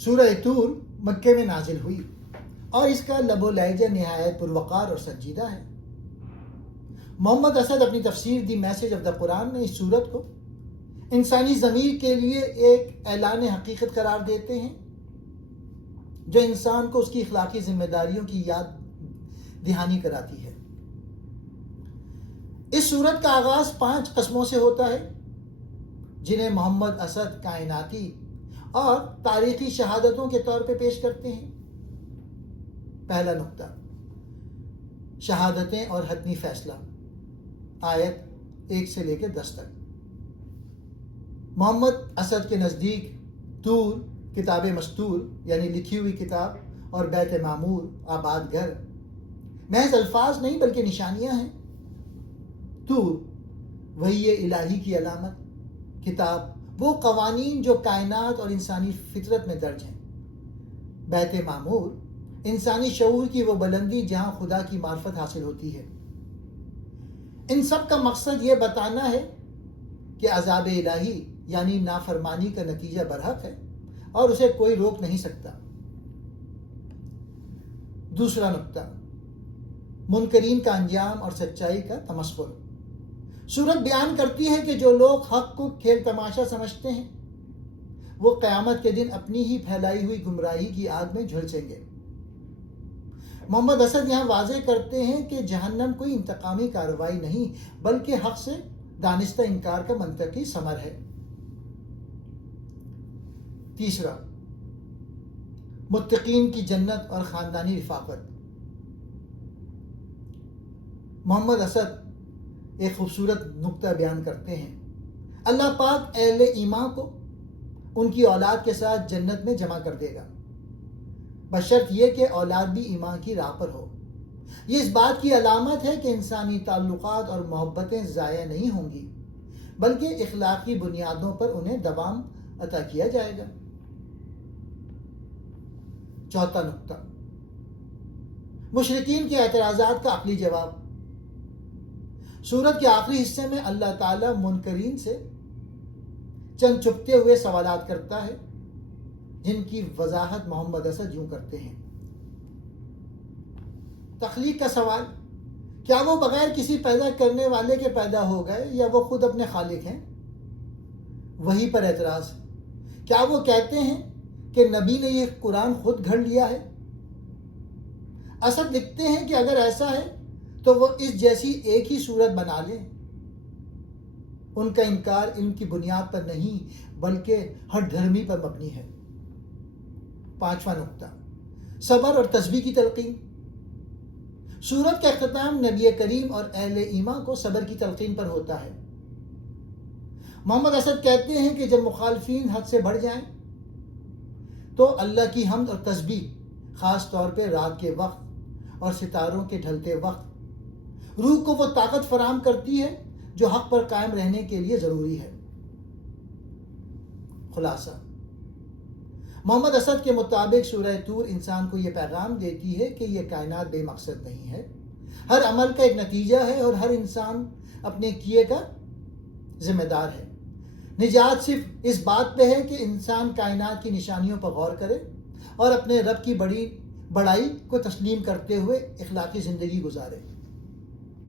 سورہ طور مکے میں نازل ہوئی اور اس کا لب و لہجہ نہایت پروقار اور سنجیدہ ہے۔ محمد اسد اپنی تفسیر دی میسج آف دا قرآن میں اس سورت کو انسانی ضمیر کے لیے ایک اعلان حقیقت قرار دیتے ہیں جو انسان کو اس کی اخلاقی ذمہ داریوں کی یاد دہانی کراتی ہے۔ اس سورت کا آغاز 5 قسموں سے ہوتا ہے جنہیں محمد اسد کائناتی اور تاریخی شہادتوں کے طور پہ پیش کرتے ہیں۔ پہلا نقطہ، شہادتیں اور حتمی فیصلہ، آیت 1 سے لے کے 10 تک۔ محمد اسد کے نزدیک طور کتاب مستور یعنی لکھی ہوئی کتاب اور بیت معمور آباد گھر محض الفاظ نہیں بلکہ نشانیاں ہیں۔ طور وحی الہی کی علامت، کتاب وہ قوانین جو کائنات اور انسانی فطرت میں درج ہیں، بیت معمور انسانی شعور کی وہ بلندی جہاں خدا کی معرفت حاصل ہوتی ہے۔ ان سب کا مقصد یہ بتانا ہے کہ عذاب الہی یعنی نافرمانی کا نتیجہ برحق ہے اور اسے کوئی روک نہیں سکتا۔ دوسرا نقطہ، منکرین کا انجام اور سچائی کا تمسخر۔ سورت بیان کرتی ہے کہ جو لوگ حق کو کھیل تماشا سمجھتے ہیں وہ قیامت کے دن اپنی ہی پھیلائی ہوئی گمراہی کی آگ میں جھلسیں گے۔ محمد اسد یہاں واضح کرتے ہیں کہ جہنم کوئی انتقامی کارروائی نہیں بلکہ حق سے دانستہ انکار کا منطقی ثمر ہے۔ تیسرا، متقین کی جنت اور خاندانی رفاقت۔ محمد اسد ایک خوبصورت نقطہ بیان کرتے ہیں، اللہ پاک اہل ایمان کو ان کی اولاد کے ساتھ جنت میں جمع کر دے گا، بشرط یہ کہ اولاد بھی ایمان کی راہ پر ہو۔ یہ اس بات کی علامت ہے کہ انسانی تعلقات اور محبتیں ضائع نہیں ہوں گی بلکہ اخلاقی بنیادوں پر انہیں دوام عطا کیا جائے گا۔ چوتھا نقطہ، مشرکین کے اعتراضات کا عقلی جواب۔ سورت کے آخری حصے میں اللہ تعالیٰ منکرین سے چند چھپتے ہوئے سوالات کرتا ہے جن کی وضاحت محمد اسد یوں کرتے ہیں۔ تخلیق کا سوال، کیا وہ بغیر کسی پیدا کرنے والے کے پیدا ہو گئے یا وہ خود اپنے خالق ہیں؟ وحی پر اعتراض، کیا وہ کہتے ہیں کہ نبی نے یہ قرآن خود گھڑ لیا ہے؟ اسد لکھتے ہیں کہ اگر ایسا ہے تو وہ اس جیسی ایک ہی صورت بنا لیں۔ ان کا انکار علم کی بنیاد پر نہیں بلکہ ہر دھرمی پر مبنی ہے۔ پانچواں نقطہ، صبر اور تسبیح کی تلقین۔ سورت کا اختتام نبی کریم اور اہل ایمان کو صبر کی تلقین پر ہوتا ہے۔ محمد اسد کہتے ہیں کہ جب مخالفین حد سے بڑھ جائیں تو اللہ کی حمد اور تسبیح خاص طور پہ رات کے وقت اور ستاروں کے ڈھلتے وقت روح کو وہ طاقت فراہم کرتی ہے جو حق پر قائم رہنے کے لیے ضروری ہے۔ خلاصہ، محمد اسد کے مطابق سورہ طور انسان کو یہ پیغام دیتی ہے کہ یہ کائنات بے مقصد نہیں ہے، ہر عمل کا ایک نتیجہ ہے اور ہر انسان اپنے کیے کا ذمہ دار ہے۔ نجات صرف اس بات پہ ہے کہ انسان کائنات کی نشانیوں پر غور کرے اور اپنے رب کی بڑائی کو تسلیم کرتے ہوئے اخلاقی زندگی گزارے۔